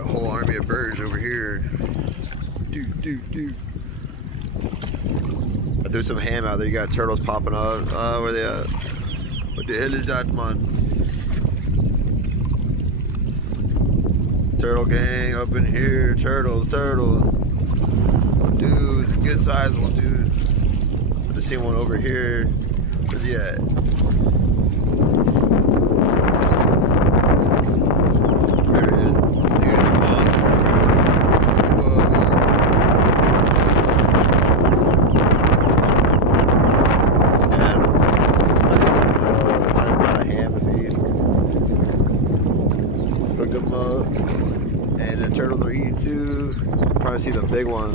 A whole army of birds over here. I threw some ham out there. You got turtles popping up. Where they at? What the hell is that, man? Turtle gang up in here. Turtles. Dude, it's a good size one, dude. I just seen one over here. Where's he at? There it is. Dude, it's a monster, bro. Whoa. Yeah. Size about a ham to feed. Hooked them up. And the turtles are eating too. I'm trying to see the big one.